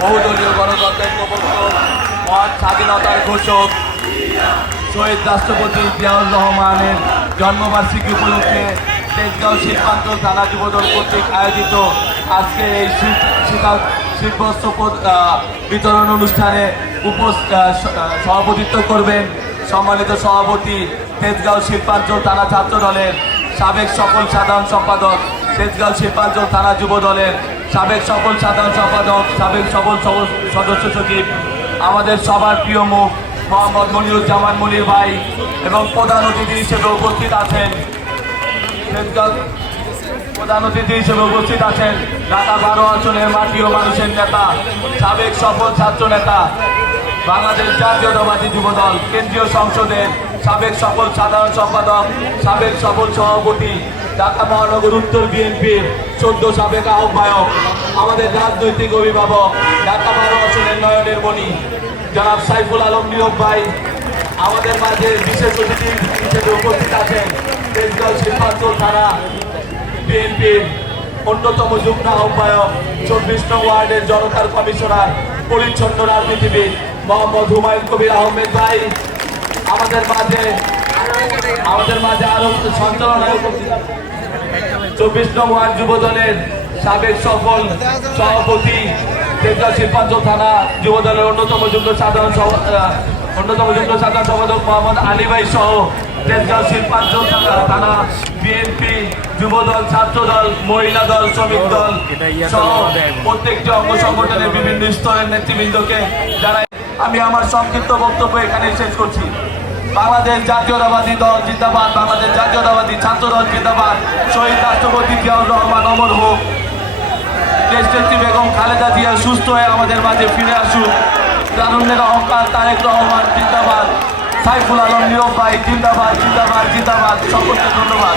বহুদলীয় গণতন্ত্রের প্রবর্তক, মহান স্বাধীনতার ঘোষক শহীদ রাষ্ট্রপতি জিয়াউর রহমানের জন্মবার্ষিকী উপলক্ষে তেজগাঁও শিল্পাঞ্চল থানা যুবদল কর্তৃক আয়োজিত আজকে এই শীতবস্ত্র বিতরণ অনুষ্ঠানে সভাপতিত্ব করবেন সম্মানিত সভাপতি তেজগাঁও শিল্পাঞ্চল থানা ছাত্র দলের সাবেক সকল সাধারণ সম্পাদক, তেজগাঁও শিল্পাঞ্চল থানা যুব দলের সাবেক সকল সাধারণ সম্পাদক, সাবেক সকল সদস্য সচিব, আমাদের সবার প্রিয় মুখ মোহাম্মদ মনিরুজ্জামান মনির ভাই এবং প্রধান অতিথি হিসেবে উপস্থিত আছেন ঢাকা 12 আসনের মাটি ও মানুষের নেতা, সাবেক সফল ছাত্র নেতা, বাংলাদেশ জাতীয়তাবাদী যুবদল কেন্দ্রীয় সংসদের সাবেক সফল সাধারণ সম্পাদক, সাবেক সফল সভাপতি, ঢাকা মহানগর উত্তর বিএনপির 14 সাবেক আহ্বায়ক, আমাদের রাজনৈতিক অভিভাবক, ঢাকা 12 আসনের নয়নের মণি জনাব সাইফুল আলম নীরব ভাই, আমাদের মাঝে বিশেষ অতিথি হিসেবে উপস্থিত আছেন তেজগাঁও শিল্পাঞ্চল থানা বিএনপির অন্যতম যুগ্ম আহ্বায়ক, 24 নং ওয়ার্ডের জনতার কমিশনার, পরিচ্ছন্ন রাজনীতিবিদ মোহাম্মদ হুমায়ুন কবির আহমেদ ভাই, আমাদের মাঝে আরো সঞ্চালনায় উপস্থিত 24 নং ওয়ার্ড যুব দলের সাবেক সফল সভাপতি, তেজগাঁও শিল্পাঞ্চল থানা যুব দলের অন্যতম যুগ্ম সাধারণ সম্পাদক মোহাম্মদ আলী ভাই সহ তেজগাঁও শিল্পাঞ্চল থানা বিএনপি যুব দল, ছাত্র দল, মহিলা দল, শ্রমিক দল সহ প্রত্যেকটি অঙ্গ সংগঠনের বিভিন্ন স্তরের নেতৃবৃন্দকে জানাই আমি আমার সংক্ষিপ্ত বক্তব্য এখানে শেষ করছি। বাংলাদেশ জাতীয়তাবাদী দল জিন্দাবাদ, বাংলাদেশ জাতীয়তাবাদী ছাত্র দল জিন্দাবাদ, শহীদ রাষ্ট্রপতি জিয়াউর রহমান অমর হোক, দেশনেত্রী বেগম খালেদা জিয়া সুস্থ হয়ে আমাদের মাঝে ফিরে আসুক, তারুণ্যের অহংকার তারেক রহমান জিন্দাবাদ, সাইফুল আলম নীরব ভাই জিন্দাবাদ জিন্দাবাদ জিন্দাবাদ। সকলকে ধন্যবাদ।